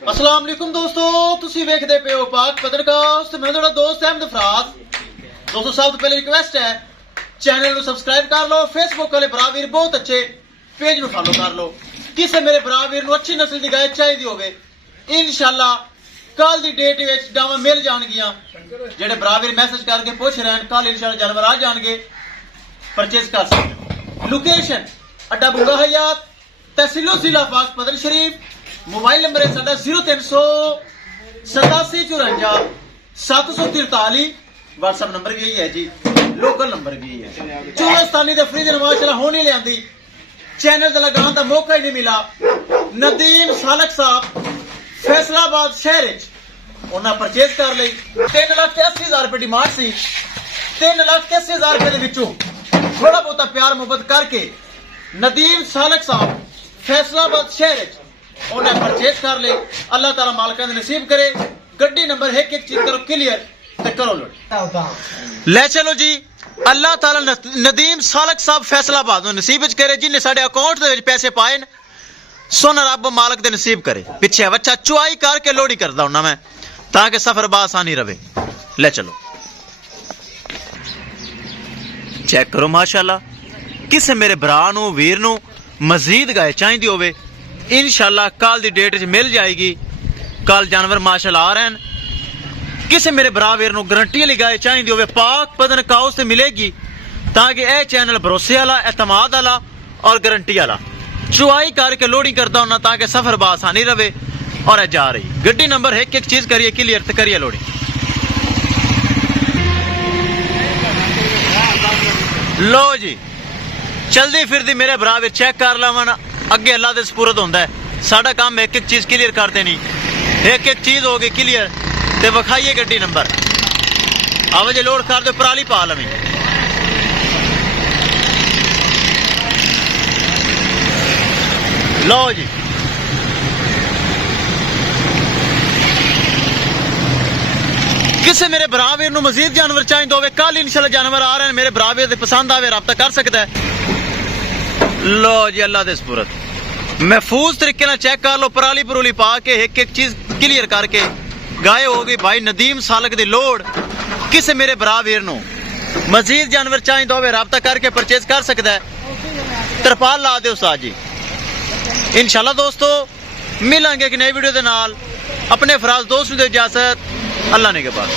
अस्सलाम वालेकुम दोस्तों, तुसी वेखदे पे हो पाक पत्रकास्ट। मैं थोड़ा दोस्त अहमद फराज। दोस्तों सब तो पहले रिक्वेस्ट है चैनल को सब्सक्राइब कर लो, फेसबुक वाले भरावीर बहुत अच्छे पेज में फॉलो कर लो। किसे मेरे भरावीर को अच्छी नस्ल की गाय चाहिए होवे इंशाल्लाह कल की डेट में डावा मिल जाएगियां। जेडे भरावीर मैसेज करके पूछ रहे हैं कल इंशाल्लाह जानवर आ जाएंगे, परचेज कर सकते। लोकेशन अड्डा बुंगा हयात, तहसीलो जिला पाक पदर शरीफ। मोबाइल नंबर है साडा 0387 743 व्हाट्सएप नंबर भी यही है जी, लोकल नंबर भी यही है। चूलस्तानी दे फ्रिज माशाल्लाह होने लियांदी, चैनल ते लगान दा मौका ही नहीं मिला। नदीम सालक साहब फैसलाबाद शहर च उन्हें परचेज कर ली। 3,80,000 रुपए डिमांड सी। 3,80,000 रुपए दे विचों थोड़ा बहुत प्यार मुहब्बत करके नदीम सालक साहब फैसलाबाद शहर च उन्हें परचेज कर ले। अल्लाह ताला मालिकां दे नसीब करे। गड्डी नंबर एक एक चीज करो क्लियर ते करो लोड ले चलो जी। अल्लाह ताला नदीम सालक साहब फैसलाबाद नूं नसीब च करे। जिन्हें साडे अकाउंट दे विच पैसे पाए न सोना रब मालिक दे नसीब करे। पिछे बच्चा चुआई करके लोड़ी करदा हुंदा मैं ताकि सफर बासानी रवे। ले चलो चेक करो माशाल्लाह। किसे मेरे भरा नूं वीर नूं मजीद गाय चाहिदी होवे इंशाल्लाह कल दी डेट च मिल जाएगी। कल जानवर माशाल्लाह आ रहे हैं। किसे मेरे भरा वीर नूं गारंटी वाली गाय चाहिदी होवे पाक पदन काउस से मिलेगी ताकि यह चैनल भरोसे वाला, एतमाद वाला और गारंटी वाला चुआई करके लोडिंग करता होना ताकि सफर बासानी रवे। और जा रही गड्डी नंबर एक एक चीज करिए क्लियर तो करिए लोडिंग। लो जी चलदी फिरदी मेरे भरा वीर चेक कर लवन अगे अल्लाह दे सपुरद होंदा है। साडा काम एक एक चीज क्लियर कर देनी, एक एक चीज हो गई क्लियर ते विखाइए गड्डी नंबर। आवाज लोड कर दो पराली पा लवी। लो जी किसे मेरे भरा वीर नूं मजीद जानवर चाहिए होवे कल इंशाल्लाह जानवर आ रहे हैं। मेरे भरा वीर दे पसंद आवे रब्ता कर सकता है। लो जी अल्लाह दे सपुरद महफूज तरीके ना चेक कर लो। पराली परूली पा के एक एक चीज क्लियर करके गाय हो गई। भाई नदीम सालक दी लोड किसे मेरे भरा वीर नूं मजीद जानवर चाहिए होवे रब्ता करके परचेज कर सकता है। तरपाल ला दे उस्ताद जी। इंशाल्लाह दोस्तों मिलेंगे एक नई वीडियो दे नाल। अपने फराज दोस्त नूं दे इजाजत। अल्लाह ने के पास।